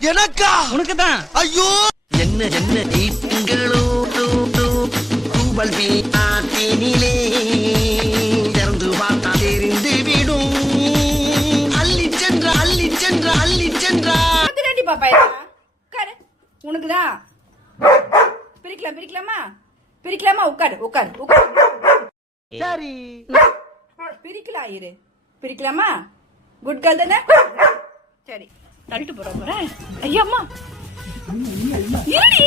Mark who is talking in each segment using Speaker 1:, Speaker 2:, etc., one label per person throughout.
Speaker 1: எனக்கா?
Speaker 2: உனக்கு தான்
Speaker 1: ஐயோ!
Speaker 3: என்ன என்ன தீட்டுங்களோ கும்பல் வீட்டினிலே திறந்து பார்த்தா தெரிந்து விடும். அள்ளி சென்ற அள்ளி சென்ற அள்ளி சென்றா.
Speaker 4: ரெடி பாப்பா உட்காரு. உனக்கு தான் பிரிக்கலாம் பிரிக்கலாமா? பிரிக்கலாமா? உட்காரு உட்காரு உட்காரு.
Speaker 1: சரி.
Speaker 4: பிரிக்கலாம் இரு. பிரிக்கலாமா? குட் கேர்ள் தானே? சரி. தள்ளிட்டு போற போறேன். ஐயா அம்மா. இருடி.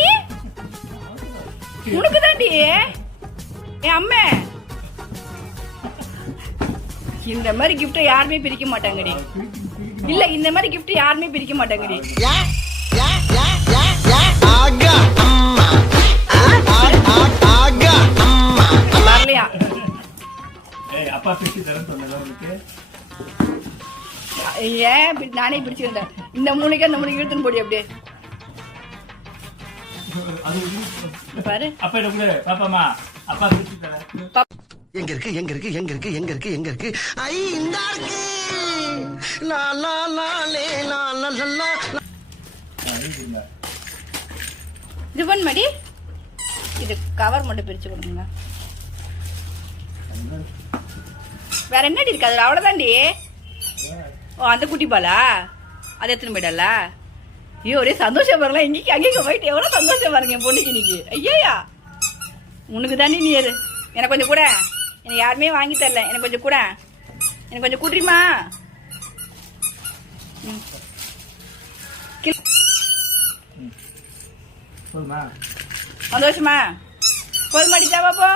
Speaker 4: உனக்கு தாண்டி என் அம்மே. இந்த மாதிரி gift யாருமே பிரிக்க மாட்டாங்கடி. இல்ல இந்த மாதிரி gift யாருமே பிரிக்க மாட்டாங்கடி. வரலையா?
Speaker 5: அப்பா பிரிச்சு தரேன்னு சொன்னல உனக்கு.
Speaker 4: ஏன் நானே பிடிச்சிருந்தேன். இந்த மூளைக்கு அந்த மூளைக்கு இழுத்துன்னு போடி அப்படியே.
Speaker 5: அது
Speaker 4: பாரு.
Speaker 5: அப்பா இட கூட. பாப்பாமா அப்பா
Speaker 3: எங்க இருக்கு எங்க இருக்கு எங்க இருக்கு எங்க இருக்கு எங்க இருக்கு? ஐ இந்த இருக்கு லா லா லா லே லா லா லா லா.
Speaker 4: இது பண்ண மாடி. இது கவர் மட்டும் பிரிச்சு கொடுங்க. வேற என்னடி இருக்கு? அதுல அவ்வளவுதான்டி. ஓ அந்த குட்டி பாலா? அதை எடுத்துன்னு போயிடல ஐயோ ஒரே சந்தோஷம் பாருங்களா இங்கேக்கு அங்கேயும் போயிட்டு எவ்வளவு சந்தோஷம் பாருங்க என் பொண்ணுக்கு இன்னைக்கு ஐயா உனக்கு தாண்டி நீ எனக்கு கொஞ்சம் கூட எனக்கு யாருமே வாங்கி தரல எனக்கு கொஞ்சம் கூட எனக்கு கொஞ்சம்
Speaker 5: போதுமா
Speaker 4: சந்தோஷமா போது மாட்டிச்சா பாப்போ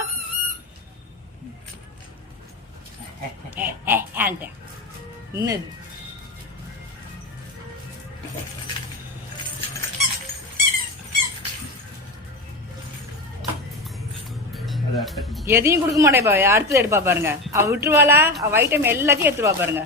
Speaker 4: இன்னது எதையும் கொடுக்க மாட்டேப்பா அடுத்தது எடுப்பா பாருங்க. அவ விட்டுருவாளா? அவ ஐட்டம் எல்லாத்தையும் எடுத்துருவா பாருங்க.